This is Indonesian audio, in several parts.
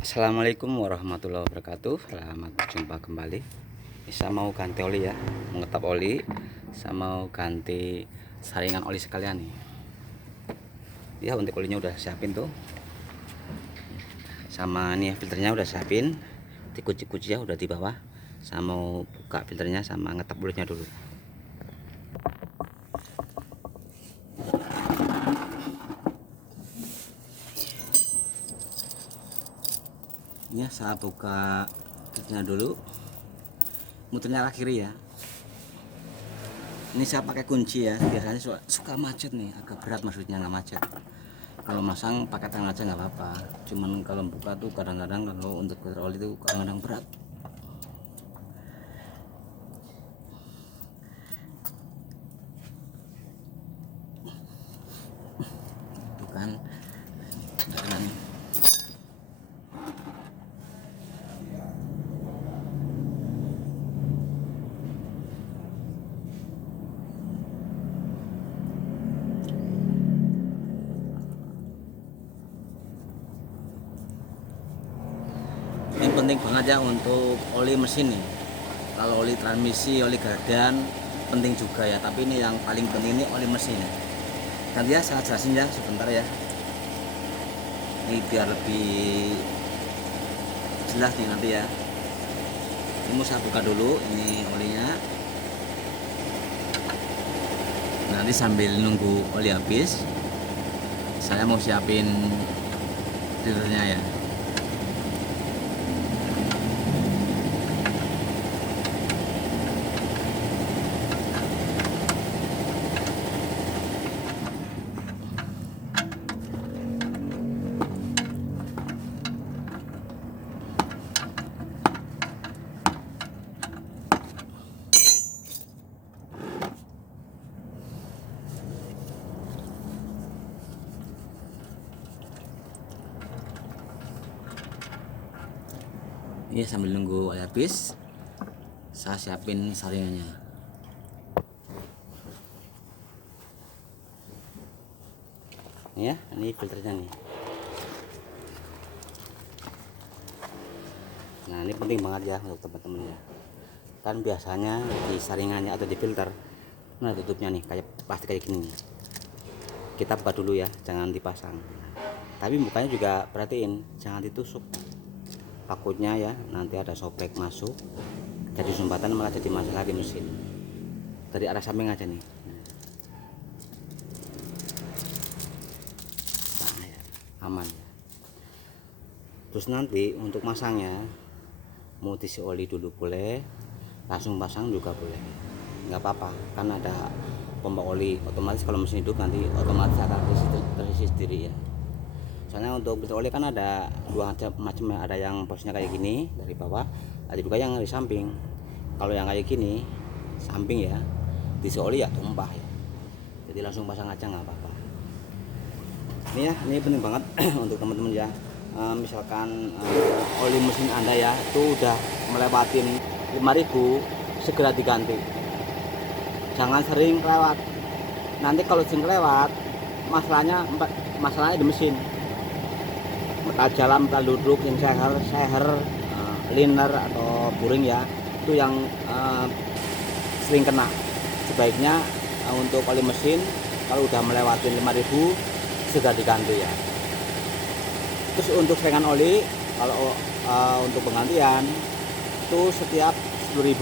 Assalamualaikum warahmatullahi wabarakatuh. Selamat berjumpa kembali. Saya mau ganti oli ya, mengetap oli. Saya mau ganti saringan oli sekalian nih. Ya, untuk olinya udah siapin tuh. Sama nih filternya udah siapin. Kunci-kunci ya udah di bawah. Saya mau buka filternya sama ngetap olinya dulu. Ini saya buka filternya dulu. Muternya arah kiri ya. Ini saya pakai kunci ya, biasanya suka macet nih, agak berat maksudnya, nggak macet. Kalau masang pakai tangan aja nggak apa-apa, cuman kalau buka tuh kadang-kadang kalau untuk filter oli itu kadang-kadang berat. Tuh kan, nih. Ini penting banget ya untuk oli mesin nih. Kalau oli transmisi, oli gardan penting juga ya, tapi ini yang paling penting ini oli mesin. Nanti ya saya jelasin ya sebentar ya. Ini biar lebih jelas nih nanti ya. Ini mau saya buka dulu ini olinya. Nanti sambil nunggu oli habis, saya mau siapin filternya ya. Ini sambil nunggu oli habis, saya siapin saringannya. Ini ya, ini filternya nih. Nah, ini penting banget ya untuk teman-teman ya. Kan biasanya di saringannya atau di filter, nah tutupnya nih kayak plastik kayak gini nih. Kita buka dulu ya, jangan dipasang. Tapi bukanya juga perhatiin, jangan ditusuk. Takutnya ya nanti ada sobek masuk, jadi sumbatan malah jadi masalah di mesin. Dari arah samping aja nih. Nah, ya, aman ya. Terus nanti untuk masangnya mau diisi oli dulu boleh, langsung pasang juga boleh, nggak apa-apa. Kan ada pompa oli otomatis, kalau mesin hidup nanti otomatis akan terisi sendiri ya. Soalnya untuk filter oli kan ada dua macam ya, ada yang posisinya kayak gini dari bawah, ada juga yang di samping. Kalau yang kayak gini samping ya, diisi oli ya tumpah ya, jadi langsung pasang aja nggak apa-apa. Ini ya, ini penting banget untuk teman-teman ya. Misalkan oli mesin Anda ya itu udah melewatin 5.000, segera diganti, jangan sering lewat. Nanti kalau sering lewat masalahnya di mesin, metal jalan, metal duduk, yang seher, liner atau buring ya, itu yang sering kena. Sebaiknya untuk oli mesin kalau udah melewati 5.000 segera diganti ya. Terus untuk saringan oli, kalau untuk penggantian itu setiap 10.000.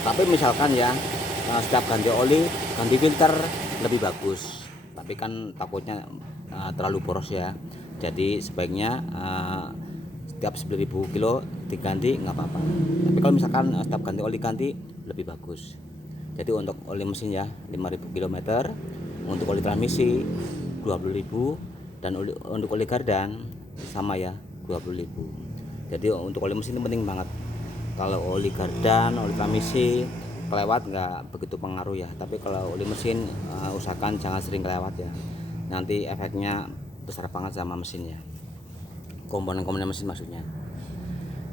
Tapi misalkan ya setiap ganti oli, ganti filter lebih bagus. Tapi kan takutnya terlalu boros ya. Jadi sebaiknya setiap 10.000 kilo diganti nggak apa-apa. Tapi kalau misalkan setiap ganti oli ganti lebih bagus. Jadi untuk oli mesin ya 5.000 km, untuk oli transmisi 20.000, dan untuk oli gardan sama ya 20.000. Jadi untuk oli mesin itu penting banget. Kalau oli gardan, oli transmisi kelewat nggak begitu pengaruh ya. Tapi kalau oli mesin usahakan jangan sering kelewat ya. Nanti efeknya besar banget sama mesinnya, komponen-komponen mesin maksudnya.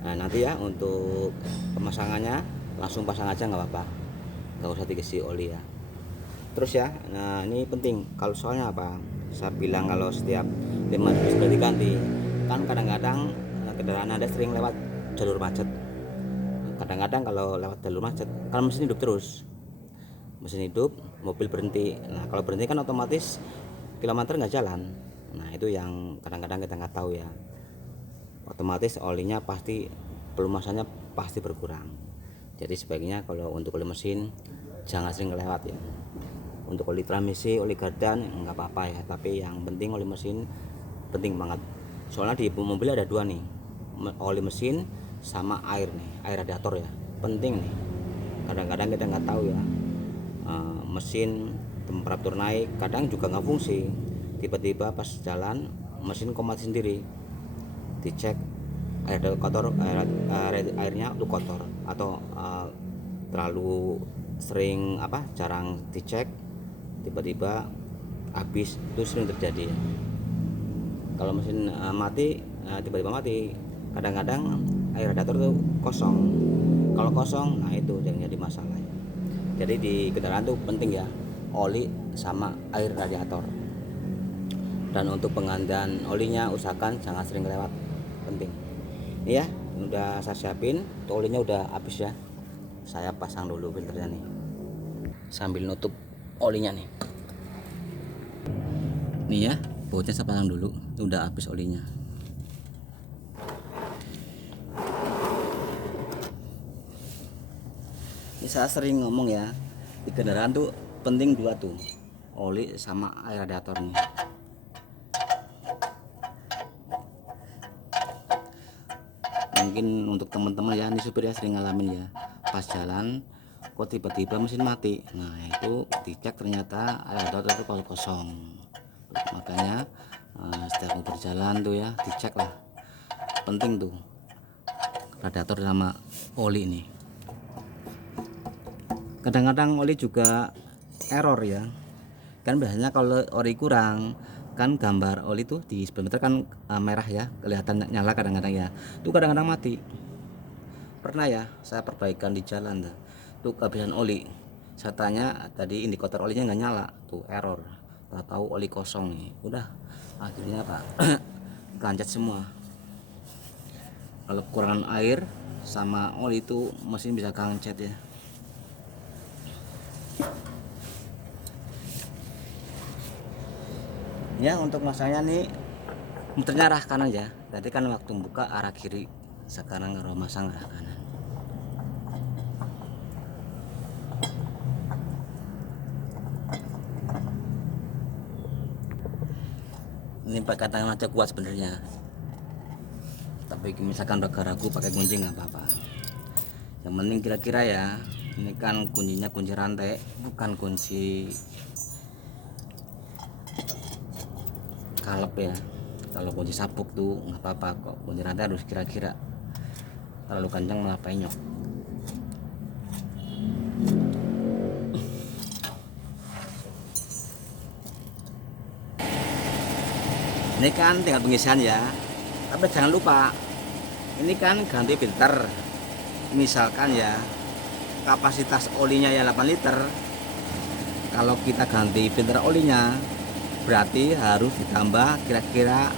Nah nanti ya untuk pemasangannya langsung pasang aja nggak apa-apa, nggak usah dikasih oli ya. Terus ya, nah ini penting, kalau soalnya apa, saya bilang kalau setiap 5 sudah diganti, kan kadang-kadang kendaraan Anda sering lewat jalur macet. Kadang-kadang kalau lewat jalur macet kan mesin hidup terus, mesin hidup, mobil berhenti. Nah kalau berhenti kan otomatis kilometer nggak jalan. Nah itu yang kadang-kadang kita nggak tahu ya, otomatis olinya pasti, pelumasannya pasti berkurang. Jadi sebaiknya kalau untuk oli mesin jangan sering lewat ya. Untuk oli transmisi, oli gardan nggak apa-apa ya, tapi yang penting oli mesin penting banget. Soalnya di mobil ada dua nih, oli mesin sama air nih, air radiator ya, penting nih. Kadang-kadang kita nggak tahu ya, mesin temperatur naik kadang juga nggak fungsi, tiba-tiba pas jalan mesin kok mati sendiri. Dicek air kotor, airnya tuh kotor atau terlalu sering jarang dicek, tiba-tiba habis, itu sering terjadi. Kalau mesin mati, tiba-tiba mati, kadang-kadang air radiator tuh kosong. Kalau kosong, nah itu yang jadi masalah. Jadi di kendaraan tuh penting ya, oli sama air radiator. Dan untuk penggantian olinya usahakan jangan sering lewat, penting. Ini ya, udah saya siapin, tuh olinya udah habis ya. Saya pasang dulu filternya nih, sambil nutup olinya nih. Nih ya, bautnya saya pasang dulu, udah habis olinya. Ini saya sering ngomong ya, di kendaraan tuh penting dua tuh, oli sama air radiator nih. Mungkin untuk teman-teman ya, ini supir ya sering ngalamin ya, pas jalan kok tiba-tiba mesin mati. Nah itu dicek ternyata air radiator itu kosong. Makanya setiap mau berjalan tuh ya dicek lah, penting tuh radiator sama oli ini. Kadang-kadang oli juga error ya, kan biasanya kalau oli kurang kan gambar oli tuh di speedometer kan merah ya, kelihatan nyala kadang-kadang ya, tuh kadang-kadang mati. Pernah ya saya perbaikan di jalan tuh kehabisan oli, saya tanya tadi indikator olinya nggak nyala, tuh error, tahu oli kosong nih. Udah akhirnya gancet semua. Kalau kekurangan air sama oli itu mesin bisa gancet ya. Ya untuk masanya nih muternya arah kanan ya, tadi kan waktu buka arah kiri, sekarang arah masang arah kanan. Ini pakai tangan aja kuat sebenarnya, tapi misalkan ragu-ragu pakai kunci nggak apa-apa. Yang penting kira-kira ya, ini kan kuncinya kunci rantai, bukan kunci kalep ya. Kalau kunci sabuk tuh nggak apa-apa kok, kunci rantai harus kira-kira, terlalu kencang malah penyok. Ini kan tinggal pengisian ya, tapi jangan lupa ini kan ganti filter. Misalkan ya kapasitas olinya ya 8 liter, kalau kita ganti filter olinya berarti harus ditambah kira-kira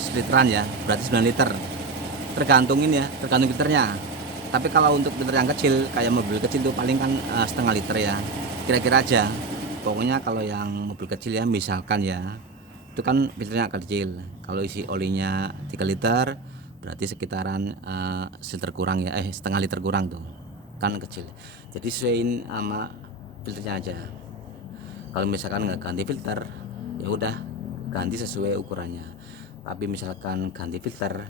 seliteran ya, berarti 9 liter, tergantung filternya. Tapi kalau untuk filter yang kecil kayak mobil kecil tuh paling kan setengah liter ya, kira-kira aja. Pokoknya kalau yang mobil kecil ya, misalkan ya, itu kan filternya kecil, kalau isi olinya 3 liter berarti sekitaran liter kurang ya, setengah liter kurang tuh kan kecil. Jadi sesuaiin sama filternya aja. Kalau misalkan nggak ganti filter ya udah ganti sesuai ukurannya, tapi misalkan ganti filter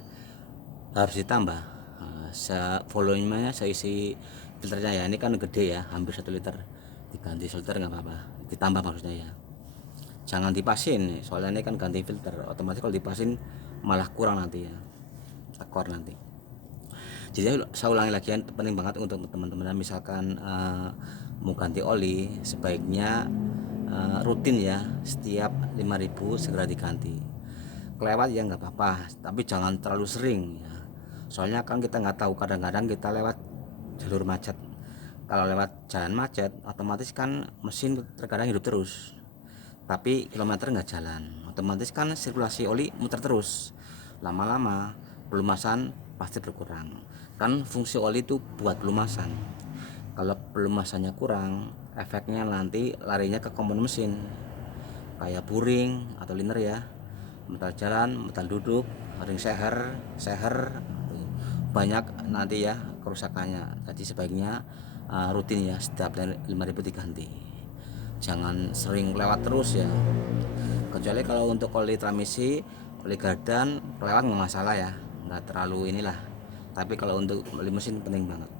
harus ditambah volumenya, seisi filternya ya. Ini kan gede ya, hampir 1 liter, diganti filter nggak apa-apa, ditambah maksudnya ya, jangan dipasin soalnya ini kan ganti filter, otomatis kalau dipasin malah kurang nanti ya, tekor nanti. Jadi saya ulangi lagi, penting banget untuk teman-teman misalkan mau ganti oli, sebaiknya rutin ya, setiap 5.000 segera diganti. Kelewat ya nggak apa-apa, tapi jangan terlalu sering ya. Soalnya kan kita nggak tahu, kadang-kadang kita lewat jalur macet. Kalau lewat jalan macet otomatis kan mesin terkadang hidup terus, tapi kilometer nggak jalan, otomatis kan sirkulasi oli muter terus. lama-lama pelumasan pasti berkurang. Kan fungsi oli itu buat pelumasan. Kalau pelumasannya kurang, efeknya nanti larinya ke komponen mesin kayak buring atau liner ya, metal jalan, metal duduk, ring seher banyak nanti ya kerusakannya. Jadi sebaiknya rutin ya, setiap 5.000 diganti, jangan sering lewat terus ya. Kecuali kalau untuk oli transmisi, oli gardan lewat nggak masalah ya, nggak terlalu inilah. Tapi kalau untuk oli mesin penting banget.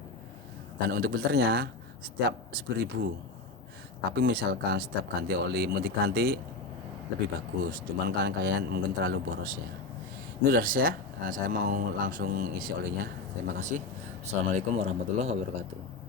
Dan untuk filternya setiap 10.000. Tapi misalkan setiap ganti oli mau diganti lebih bagus, cuman kan kalian mungkin terlalu boros ya. Ini udah saya mau langsung isi olinya. Terima kasih. Assalamualaikum warahmatullahi wabarakatuh.